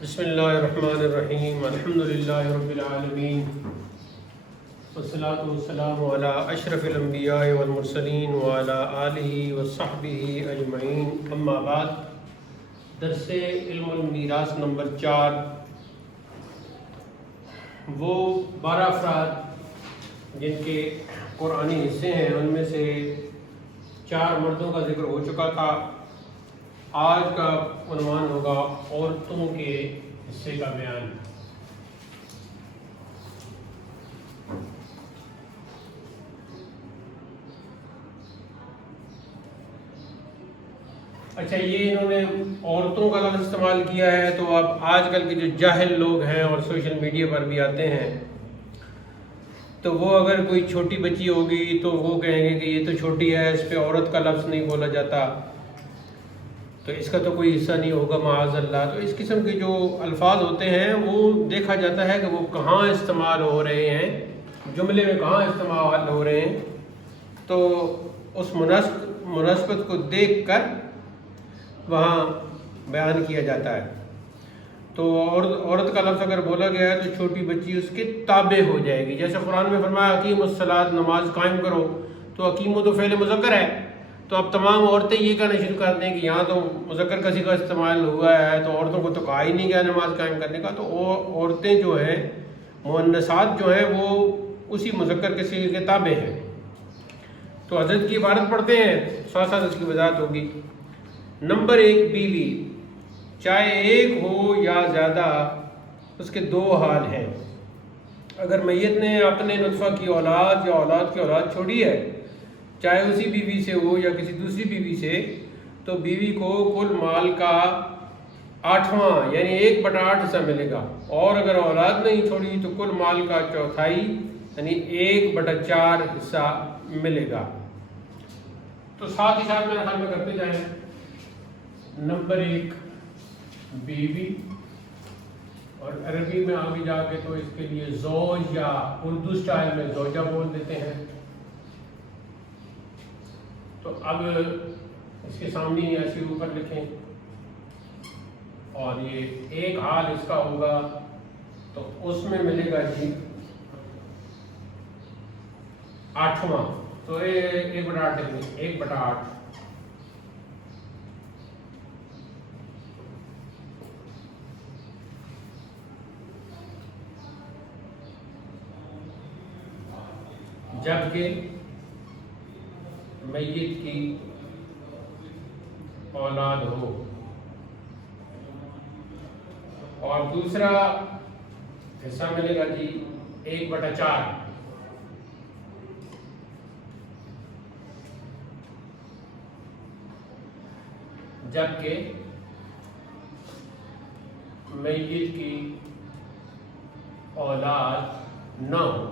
بسم اللہ الرحمن الرحیم الحمدللہ رب العالمین والصلاة والسلام علی اشرف الانبیاء والمرسلین وعلی آلہ وصحبہ اجمعین، اما بعد۔ درس علم المیراث نمبر 4، وہ 12 افراد جن کے قرآنی حصے ہیں ان میں سے 4 مردوں کا ذکر ہو چکا تھا۔ آج کا عنوان ہوگا عورتوں کے حصے کا بیان۔ اچھا، یہ انہوں نے عورتوں کا لفظ استعمال کیا ہے، تو اب آج کل کے جو جاہل لوگ ہیں اور سوشل میڈیا پر بھی آتے ہیں، تو وہ اگر کوئی چھوٹی بچی ہوگی تو وہ کہیں گے کہ یہ تو چھوٹی ہے، اس پہ عورت کا لفظ نہیں بولا جاتا، تو اس کا تو کوئی حصہ نہیں ہوگا معاذ اللہ۔ تو اس قسم کے جو الفاظ ہوتے ہیں وہ دیکھا جاتا ہے کہ وہ کہاں استعمال ہو رہے ہیں، جملے میں کہاں استعمال ہو رہے ہیں، تو اس مناسبت کو دیکھ کر وہاں بیان کیا جاتا ہے۔ تو عورت کا لفظ اگر بولا گیا ہے تو چھوٹی بچی اس کے تابع ہو جائے گی، جیسے قرآن میں فرمایا اقیم الصلاۃ، نماز قائم کرو، تو اقیم تو فعل مذکر ہے، تو اب تمام عورتیں یہ کہنا شروع کر دیں کہ یہاں تو مذکر کسی کا استعمال ہوا ہے، تو عورتوں کو تو کہا ہی نہیں گیا نماز قائم کرنے کا، تو عورتیں جو ہیں مؤنثات جو ہیں وہ اسی مذکر کے صیغے کے تابع ہیں۔ تو حضرت کی عبارت پڑھتے ہیں، ساتھ ساتھ اس کی وضاحت ہوگی۔ نمبر 1، بیوی، چاہے ایک ہو یا زیادہ، اس کے 2 حال ہیں۔ اگر میت نے اپنے نطفہ کی اولاد یا اولاد کی اولاد چھوڑی ہے، چاہے اسی بیوی سے ہو یا کسی دوسری بیوی سے، تو بیوی کو کل مال کا 8واں یعنی 1/8 حصہ ملے گا، اور اگر اولاد نہیں چھوڑی تو کل مال کا 1/4 یعنی 1/4 حصہ ملے گا۔ تو ساتھ ہی ساتھ میرے خیال میں کرتے جائیں۔ نمبر 1، بیوی، اور عربی میں آگے جا کے تو اس کے لیے زوج یا اردو سٹائل میں زوجہ بول دیتے ہیں۔ تو اب اس کے سامنے ایسے اوپر لکھیں، اور یہ ایک حال اس کا ہوگا تو اس میں ملے گا جی 8واں، تو 1/8 1/8۔ جبکہ میت کی اولاد ہو، اور دوسرا حصہ ملے گا جی 1/4۔ جبکہ میت کی اولاد نہ ہو،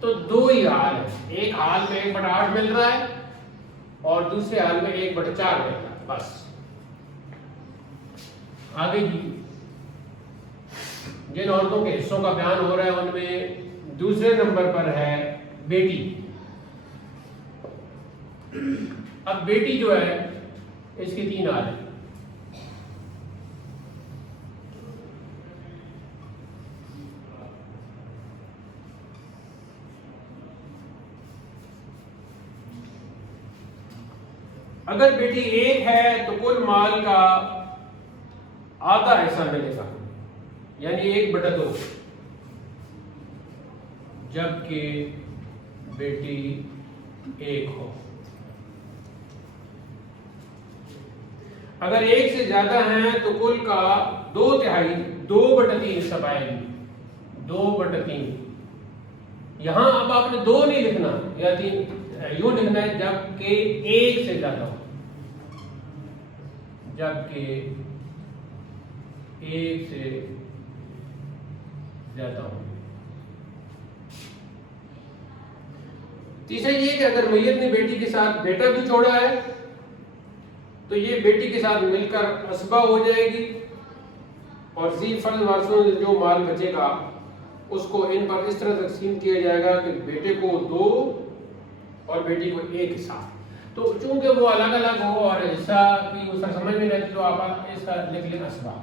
تو 2 ہی حال ہیں، ایک حال میں 1/8 مل رہا ہے اور دوسرے حال میں 1/4 مل رہا ہے، بس۔ آگے جی، جن عورتوں کے حصوں کا بیان ہو رہا ہے ان میں دوسرے نمبر پر ہے بیٹی۔ اب بیٹی جو ہے اس کی 3 حال ہیں۔ اگر بیٹی ایک ہے تو کل مال کا آدھا حصہ ملے گا، یعنی 1/2، جبکہ بیٹی ایک ہو۔ اگر ایک سے زیادہ ہیں تو کل کا 2/3 2/3 حصہ پائے گی، 2/3۔ یہاں اب آپ نے 2 نہیں لکھنا یا 3، یوں لکھنا ہے جبکہ ایک سے زیادہ ہو، جبکہ ایک سے زیادہ ہو۔ تیسرا یہ کہ اگر میت نے بیٹی کے ساتھ بیٹا بھی چھوڑا ہے تو یہ بیٹی کے ساتھ مل کر اسبہ ہو جائے گی، اور ذی فرض وارثوں سے جو مال بچے گا اس کو ان پر اس طرح تقسیم کیا جائے گا کہ بیٹے کو 2 اور بیٹی کو 1 حصہ۔ تو چونکہ وہ الگ الگ ہو اور حصہ کی اس کا سمجھ میں رہتی، تو آپ اس کا لکھ لیں اسباب۔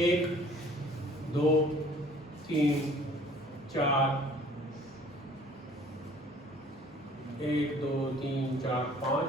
1 2 3 4 1 2 3 4 5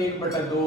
1/2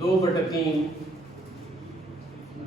2/3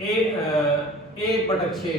1/6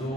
2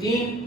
3।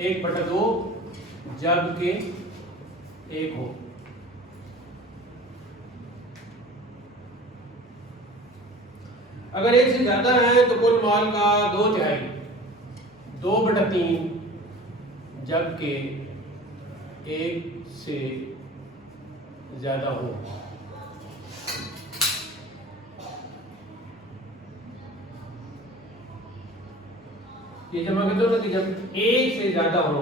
1/2 جب کہ ایک ہو. اگر ایک سے زیادہ ہے تو کل مال کا 2/3 2/3 جبکہ ایک سے زیادہ ہو. یہ جمع کرتے ہو نا کہ جب ایک سے زیادہ ہو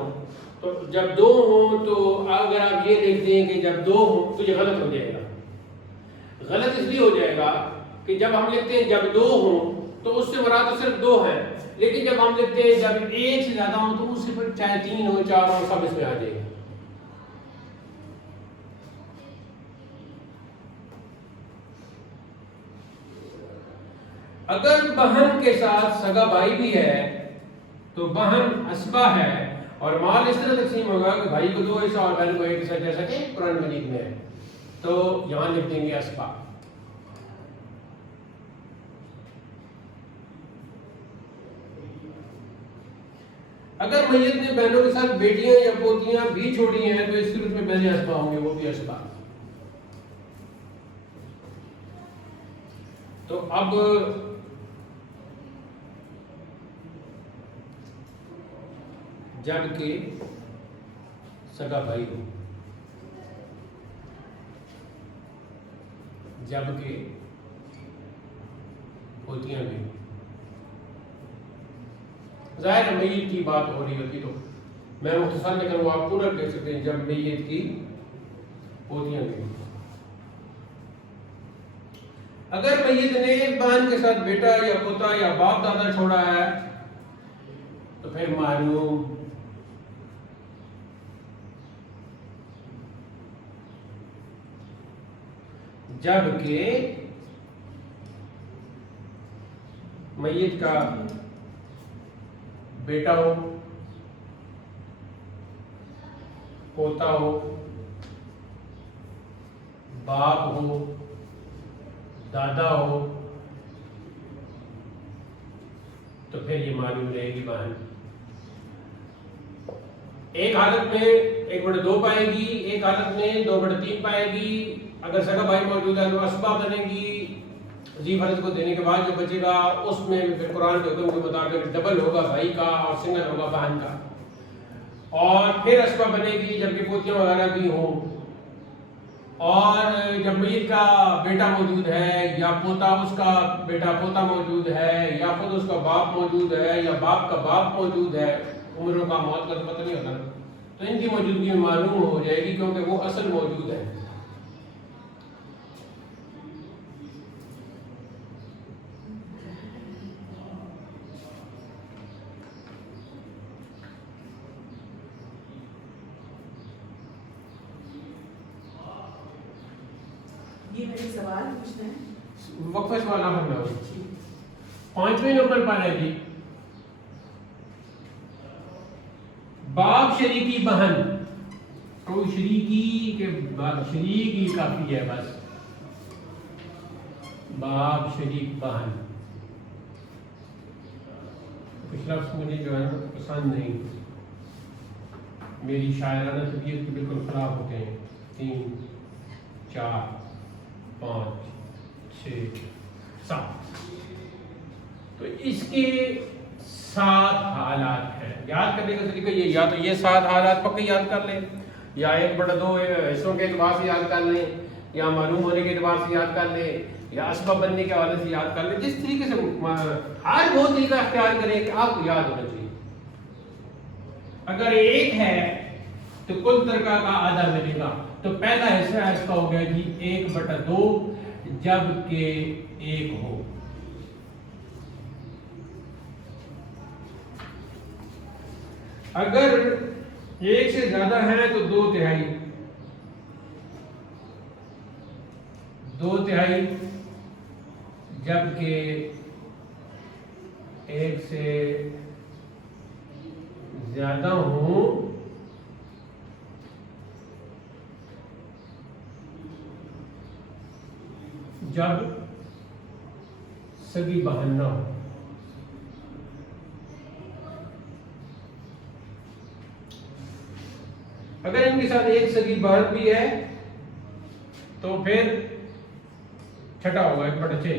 تو جب 2 ہوں تو اگر آپ یہ دیکھتے ہیں کہ جب 2 ہوں تو یہ غلط ہو جائے گا. غلط اس لیے ہو جائے گا کہ جب ہم لکھتے ہیں جب 2 ہوں تو اس سے مراد تو صرف 2 ہے، لیکن جب ہم لکھتے ہیں جب ایک سے زیادہ ہوں تو اس سے پھر چاہے 3 ہو 4 ہو سب اس میں آ جائے گا. اگر بہن کے ساتھ سگا بھائی بھی ہے تو بہن اسبا ہے اور مال اس طرح تقسیم ہوگا کہ بھائی کو 2 حصہ اور بہن کو 1 حصہ، جیسا کہ قرآن مجید میں ہے. تو یہاں لکھ دیں گے اسبا. اگر میت نے بہنوں کے ساتھ بیٹیاں یا پوتیاں بھی چھوڑی ہیں تو اس صورت میں پہلے اسبا ہوں گے، وہ بھی اسبا. تو اب جب کہ سگا بھائی ہو، جب کہ پوتیاں بھی. ظاہر میت کی بات ہو رہی ہوتی تو میں مختصر لیکن وہ آپ پورا کہہ سکتے ہیں جب میت کی پوتیاں بھی. اگر میت نے ایک بہن کے ساتھ بیٹا یا پوتا یا باپ دادا چھوڑا ہے تو پھر معلوم جب کہ میت کا بیٹا ہو، پوتا ہو، باپ ہو، دادا ہو تو پھر یہ معلوم رہے گی بہن. ایک حالت میں 1/2 پائے گی، ایک حالت میں 2/3 پائے گی. اگر سگا بھائی موجود ہے تو اسبا بنے گی. ذی فرض کو دینے کے بعد جو بچے گا اس میں پھر قرآن کے حکم کے مطابق ڈبل ہوگا بھائی کا اور سنگل ہوگا بہن کا. اور پھر اسبا بنے گی جبکہ پوتیاں وغیرہ بھی ہوں. اور جب میت کا بیٹا موجود ہے یا پوتا اس کا بیٹا پوتا موجود ہے یا خود اس کا باپ موجود ہے یا باپ کا باپ موجود ہے، عمروں کا موت کا تو پتہ نہیں ہوتا، تو ان کی موجودگی معلوم ہو جائے گی کیونکہ وہ اصل موجود ہے. یہ میرے سوال پوچھنا ہے. وقفہ سوال نہ کرنا ہوگا. 5ویں نمبر پر ہے جی باپ شریکی بہن. تو شریکی کے بعد شریکی کافی ہے بس. باپ شریک بہن کچھ لفظ مجھے جو ہے پسند نہیں، میری شاعرانہ طبیعت کے بالکل خلاف ہوتے ہیں. 3 4 5 6 7 تو اس کے 7 حالات ہیں. یاد کرنے کا طریقہ یہ، یا تو یہ 7 حالات پکے یاد کر لیں، یا 1/2 حصوں کے اعتبار سے یاد کر لیں، یا معلوم ہونے کے اعتبار سے یاد کر لیں، یا اسباب بننے کے حوالے سے یاد کر لیں. جس طریقے سے ہر وہ طریقہ اختیار کریں کہ آپ کو یاد ہونا چاہیے. اگر ایک ہے تو کل ترکہ کا آدھا ملے گا. تو پہلا حصہ اس کا ہو گیا جی 1/2 جب کہ ایک ہو. اگر ایک سے زیادہ ہے تو 2/3 2/3 جب کہ ایک سے زیادہ ہوں جب سگی بہن نہ ہو. اگر ان کے ساتھ ایک سگی بہن بھی ہے تو پھر چھٹا ہوگا 1/6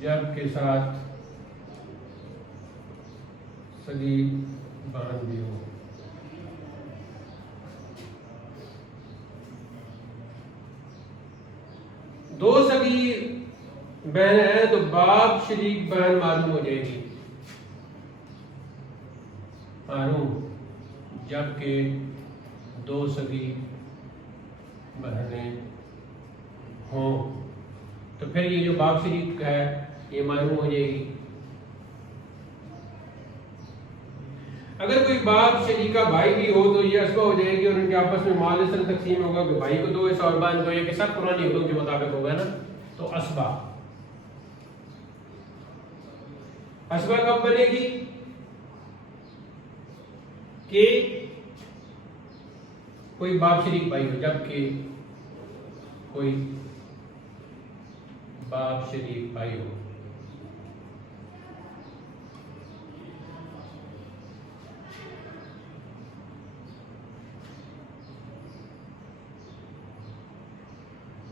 جب کے ساتھ سگی بہن بھی ہو. دو سگی بہن ہے تو باپ شریک بہن معلوم ہو جائے گی معلوم جبکہ دو سگی بہنیں ہوں تو پھر یہ جو باپ شریک ہے یہ معلوم ہو جائے گی. اگر کوئی باپ شریکہ بھائی بھی ہو تو یہ اسبہ ہو جائے گی اور ان کے آپس میں مال اس طرح تقسیم ہوگا کہ بھائی کو 2 حصہ اور بہن کو 1 حصہ قرآنی حکم کے مطابق ہوگا نا. تو اسبہ کب بنے گی کہ کوئی باپ شریک بھائی ہو جبکہ کوئی باپ شریک بھائی ہو.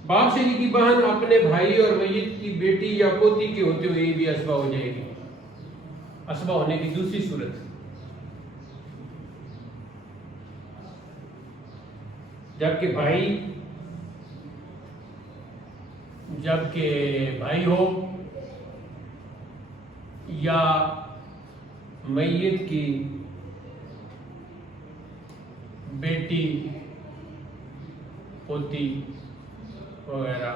باپ شریکی بہن اپنے بھائی اور میت کی بیٹی یا پوتی کے ہوتے ہوئے بھی اسبہ ہو جائے گی. اسبہ ہونے کی دوسری صورت جبکہ بھائی ہو یا میت کی بیٹی پوتی وغیرہ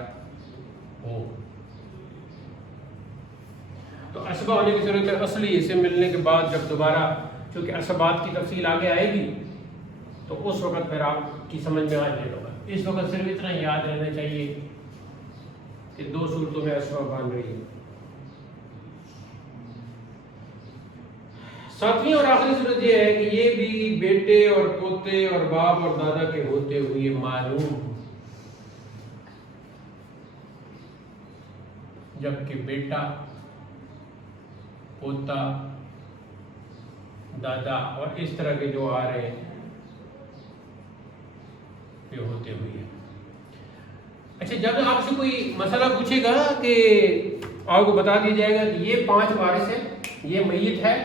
ہو تو اسبہ ہونے کی صورت ہے. اصلی حصے ملنے کے بعد جب دوبارہ چونکہ اسبات کی تفصیل آگے آئے گی تو اس وقت پھر آپ کی سمجھ میں آ جائے گا. اس وقت صرف اتنا یاد رہنا چاہیے کہ 2 صورتوں میں اسبہ بن رہی ہے. 7ویں اور آخری صورت یہ ہے کہ یہ بھی بیٹے اور پوتے اور باپ اور دادا کے ہوتے ہوئے معلوم ہو جبکہ بیٹا پوتا دادا اور اس طرح کے جو آ رہے ہیں یہ ہوتے ہوئے. اچھا جب آپ سے کوئی مسئلہ پوچھے گا کہ آپ کو بتا دیا جائے گا کہ یہ 5 وارث ہیں, یہ میت ہے,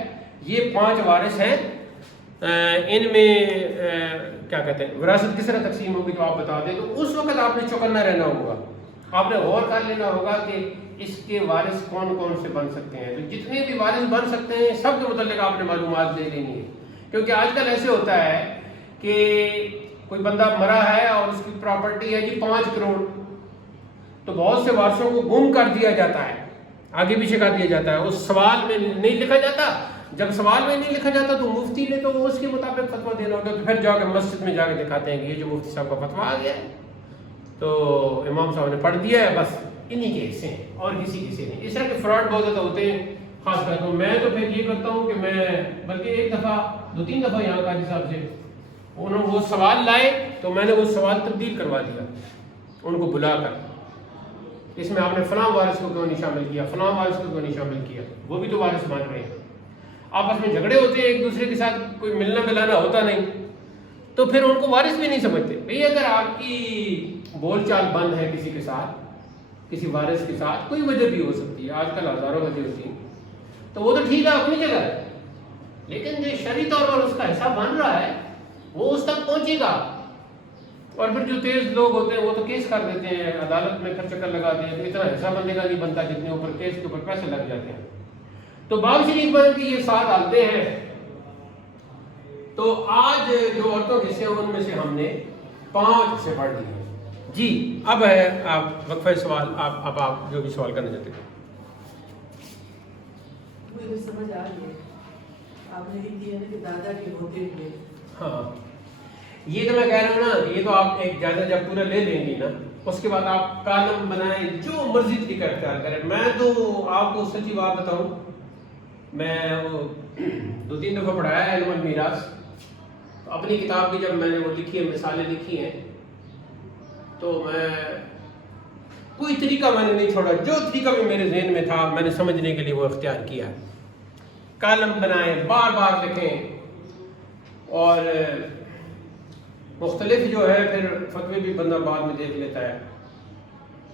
یہ 5 وارث ہیں, ان میں کیا کہتے ہیں وراثت کس طرح تقسیم ہوگی تو آپ بتا دیں, تو اس وقت آپ نے چوکنا رہنا ہوگا. آپ نے غور کر لینا ہوگا کہ اس کے وارث کون کون سے بن سکتے ہیں. تو جتنے بھی وارث بن سکتے ہیں سب کے متعلق آپ نے معلومات لے لینی ہے, کیونکہ آج کل ایسے ہوتا ہے کہ کوئی بندہ مرا ہے اور اس کی پراپرٹی ہے جی 5 کروڑ, تو بہت سے وارثوں کو گم کر دیا جاتا ہے, آگے پیچھے کر دیا جاتا ہے, اس سوال میں نہیں لکھا جاتا. جب سوال میں نہیں لکھا جاتا تو مفتی نے تو اس کے مطابق فتویٰ دینا ہوتا ہے, تو پھر جا کے مسجد میں جا کے دکھاتے ہیں کہ یہ جو مفتی صاحب کا فتویٰ آ گیا ہے تو امام صاحب نے پڑھ دیا ہے, بس انہی کے حصے ہیں اور کسی سے نہیں. اس طرح کے فراڈ بہت زیادہ ہوتے ہیں خاص کر. تو میں تو پھر یہ کرتا ہوں کہ میں بلکہ 1 دفعہ 2-3 دفعہ یہاں قاضی صاحب سے انہوں نے وہ سوال لائے تو میں نے وہ سوال تبدیل کروا دیا ان کو بلا کر, اس میں آپ نے فلاں وارث کو کیوں نہیں شامل کیا, فلاں وارث کو کیوں نہیں شامل کیا, وہ بھی تو وارث مان رہے ہیں. آپس میں جھگڑے ہوتے ہیں, ایک دوسرے کے ساتھ کوئی ملنا ملانا ہوتا نہیں, تو پھر ان کو وارث بھی نہیں سمجھتے. بھئی اگر آپ کی بول چال بند ہے کسی کے ساتھ, کسی وارث کے ساتھ, کوئی وجہ بھی ہو سکتی ہے, آج کل ہزاروں وجہ ہوتی ہیں, تو وہ تو ٹھیک ہے اپنی جگہ ہے, لیکن جو شرعی طور پر اس کا حصہ بن رہا ہے وہ اس تک پہنچے گا. اور پھر جو تیز لوگ ہوتے ہیں وہ تو کیس کر دیتے ہیں, عدالت میں پھر چکر لگاتے ہیں, اتنا حصہ بننے کا نہیں بنتا جتنے اوپر کیس کے اوپر پیسے لگ جاتے ہیں. تو باپ شریک بہن کی یہ 7 حالتیں ہیں. تو آج جو عورتوں کے حصے ہیں ان میں سے ہم نے 5 حصے پڑھ دیے ہیں. جی اب ہے آپ وقفہ سوال, آپ جو بھی سوال کرنا چاہتے ہیں. مجھے سمجھ آ گئی, آپ نے لکھ دیا کہ دادا کے ہوتے ہوئے. ہاں یہ تو میں کہہ رہا ہوں نا, یہ تو آپ ایک جائزہ جب پورا لے لیں گی نا, اس کے بعد آپ کالم بنائیں, جو مرضی طریقہ اختیار کریں. میں تو آپ کو سچی بات بتاؤں, میں وہ 2-3 دفعہ پڑھایا ہے علم المیراث, تو اپنی کتاب کی جب میں نے وہ لکھی ہے, مثالیں لکھی ہیں, تو میں کوئی طریقہ میں نے نہیں چھوڑا, جو طریقہ بھی میرے ذہن میں تھا میں نے سمجھنے کے لیے وہ اختیار کیا. کالم بنائیں, بار بار لکھیں, اور مختلف جو ہے پھر فتوے بھی بندہ بعد میں دیکھ لیتا ہے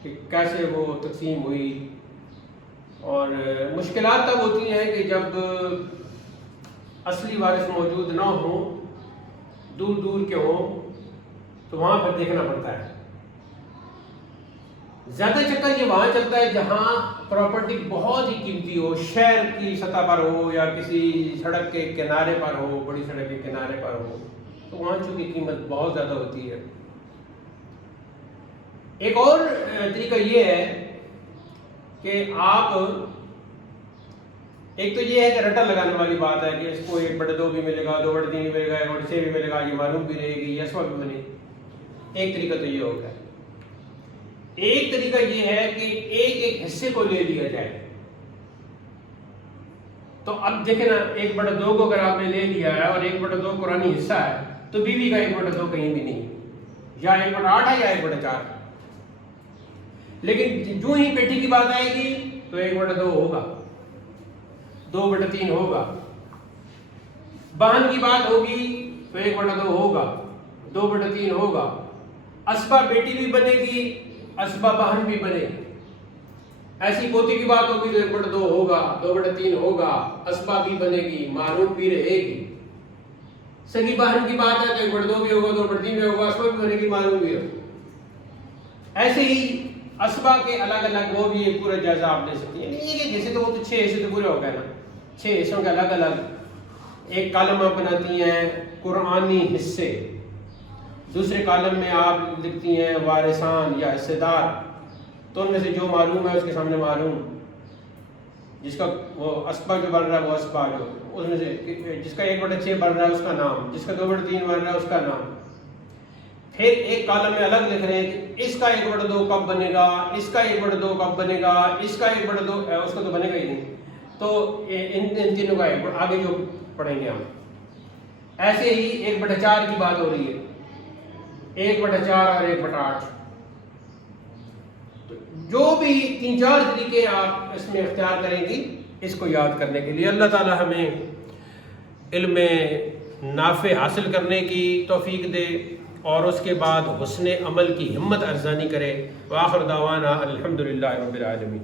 کہ کیسے وہ تقسیم ہوئی، اور مشکلات تب ہوتی ہیں کہ جب اصلی وارث موجود نہ ہوں، دور دور کے ہوں، تو وہاں پر دیکھنا پڑتا ہے۔ زیادہ چکر یہ وہاں چلتا ہے جہاں پراپرٹی بہت ہی قیمتی ہو، شہر کی سطح پر ہو یا کسی سڑک کے کنارے پر ہو، بڑی سڑک کے کنارے پر ہو، تو وہاں چونکہ قیمت بہت زیادہ ہوتی ہے۔ ایک اور طریقہ یہ ہے کہ آپ، ایک تو یہ ہے کہ رٹا لگانے والی بات ہے کہ اس کو 1/2 بھی ملے گا، 2/3 بھی ملے گا، 1/6 بھی ملے گا، یہ معلوم بھی رہے گی، یسوا بھی بنے گی۔ ایک طریقہ تو یہ ہوگا۔ ایک طریقہ یہ ہے کہ ایک ایک حصے کو لے لیا جائے۔ تو اب دیکھیں نا، 1/2 کو اگر آپ نے لے لیا ہے اور 1/2 قرآنی حصہ ہے، تو بیوی کا 1/2 کہیں بھی نہیں، یا 1/8 ہے یا 1/4۔ لیکن جو ہی بیٹی کی بات آئے گی تو 1/2 ہوگا، 2/3 ہوگا۔ بہن کی بات ہوگی تو 1/2 ہوگا، 2/3 ہوگا۔ اسبا بیٹی بھی بنے گی، اسبا بہن بھی بنے گی۔ ایسی پوتی کی بات ہوگی تو 1/2 ہوگا، 2/3 ہوگا، اسبا بھی بنے گی، معروف بھی رہے گی۔ سگی بہن کی بات ہے تو 1/2 بھی ہوگا، 2/3 بھی ہوگا، اسبا بھی بنے گی، معروف بھی ہوگا۔ ایسے ہی اسبا کے الگ الگ وہ بھی ایک پورا جائزہ آپ لے سکتی ہیں۔ نہیں کہ جیسے تو وہ تو 6 حصے تو پورے ہو گئے نا، 6 حصوں کے الگ الگ ایک کالم آپ بناتی ہیں قرآنی حصے، دوسرے کالم میں آپ لکھتی ہیں وارثان یا حصے دار، تو ان میں سے جو معلوم ہے اس کے سامنے معلوم، جس کا وہ اسبا جو بن رہا ہے وہ اسبا، جو اس میں سے جس کا 1/6 بن رہا ہے اس کا نام، جس کا 2/3 بن رہا ہے اس کا نام۔ پھر ایک کالم میں الگ لکھ رہے ہیں کہ اس کا 1/2 کب بنے گا، اس کا 1/2 کب بنے گا، اس کا 1/2، اس کا تو بنے گا ہی نہیں، تو ان تینوں کا آگے جو پڑھیں گے ہم۔ ایسے ہی 1/4 کی بات ہو رہی ہے، 1/4 اور 1/8، جو بھی 3-4 طریقے آپ اس میں اختیار کریں گی اس کو یاد کرنے کے لیے۔ اللہ تعالی ہمیں علم نافع حاصل کرنے کی توفیق دے اور اس کے بعد حسن عمل کی ہمت ارزانی کرے۔ وآخر دعوانا الحمدللہ رب العالمین۔